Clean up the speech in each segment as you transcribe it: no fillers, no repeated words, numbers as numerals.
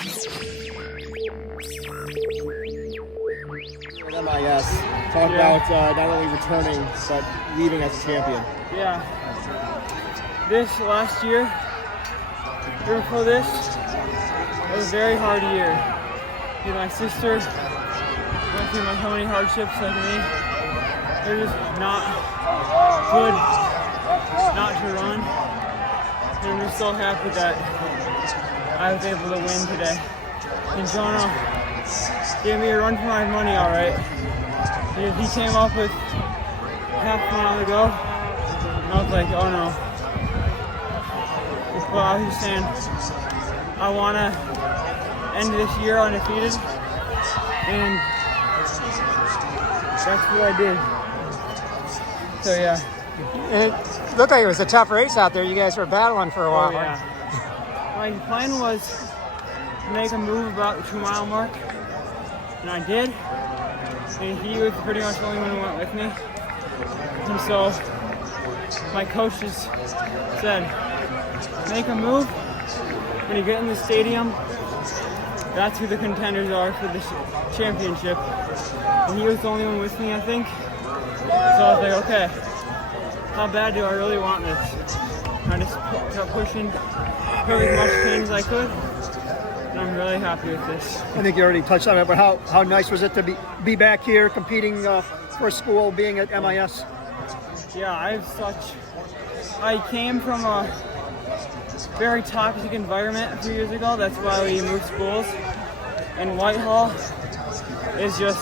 MIS. Talk about not only returning, but leaving as a champion. Yeah. This last year before this, it was a very hard year. You know, my sister went through so many hardships like me. They're just not good not to run. And I'm just so happy that I was able to win today. And Jono gave me a run for my money, all right. He came up with half a mile to go, and I was like, oh no. Well, I was just saying, I want to end this year undefeated, and that's what I did. So yeah. And it looked like it was a tough race out there. You guys were battling for a while. Oh, yeah. My plan was to make a move about the 2 mile mark, and I did. And he was pretty much the only one who went with me. And so my coaches said, make a move. When you get in the stadium, that's who the contenders are for the championship. And he was the only one with me, I think. So I was like, okay, how bad do I really want this? I just kept pushing, put as much pain as I could. And I'm really happy with this. I think you already touched on it, but how nice was it to be back here competing for a school, being at MIS? Yeah, I came from a very toxic environment a few years ago. That's why we moved schools. And Whitehall is just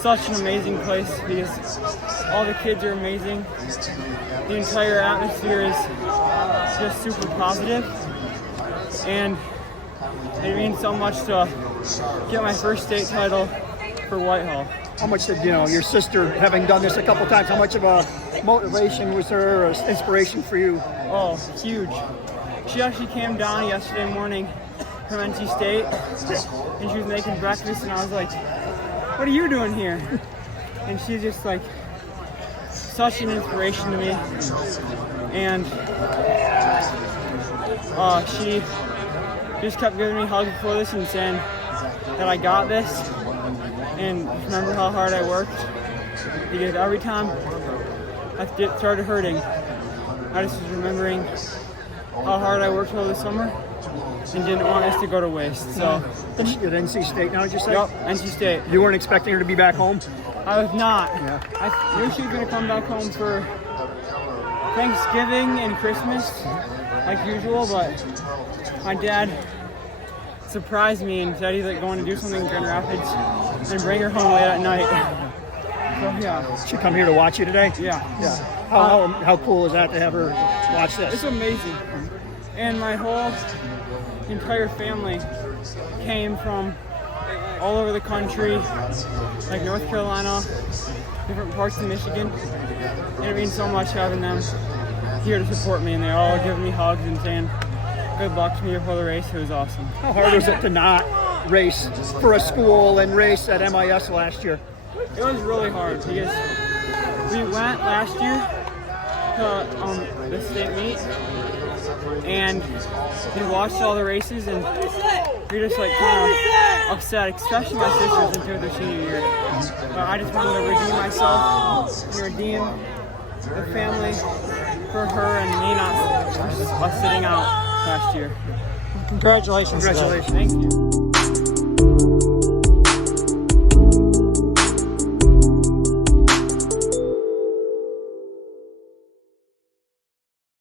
such an amazing place because all the kids are amazing. The entire atmosphere is just super positive. And it means so much to get my first state title for Whitehall. How much did, your sister, having done this a couple times, how much of a motivation was her, or inspiration for you? Oh, huge. She actually came down yesterday morning from NC State, and she was making breakfast, and I was like, what are you doing here? And she's just like such an inspiration to me. And she just kept giving me hugs before this and saying that I got this, and remember how hard I worked, because every time I started hurting, I just was remembering how hard I worked over the summer and didn't want this to go to waste. So at NC State now, did you say? Yep, NC State. You weren't expecting her to be back home? I was not. Yeah. I knew she was going to come back home for Thanksgiving and Christmas, like usual, but my dad surprised me and said he's like going to do something in Grand Rapids and bring her home late at night. So yeah. She come here to watch you today? Yeah. How cool is that to have her watch this? It's amazing. And my whole entire family came from all over the country, like North Carolina, different parts of Michigan. And it means so much having them here to support me, and they're all giving me hugs and saying good luck to me before the race. It was awesome. How hard was it to not race for a school and race at MIS last year? It was really hard because we went last year to the state meet, and we watched all the races, and we were just like kind of upset, especially my sisters into their senior year. But I just wanted to redeem myself and redeem the family for her and me, not us sitting out last year. Congratulations. Thank you.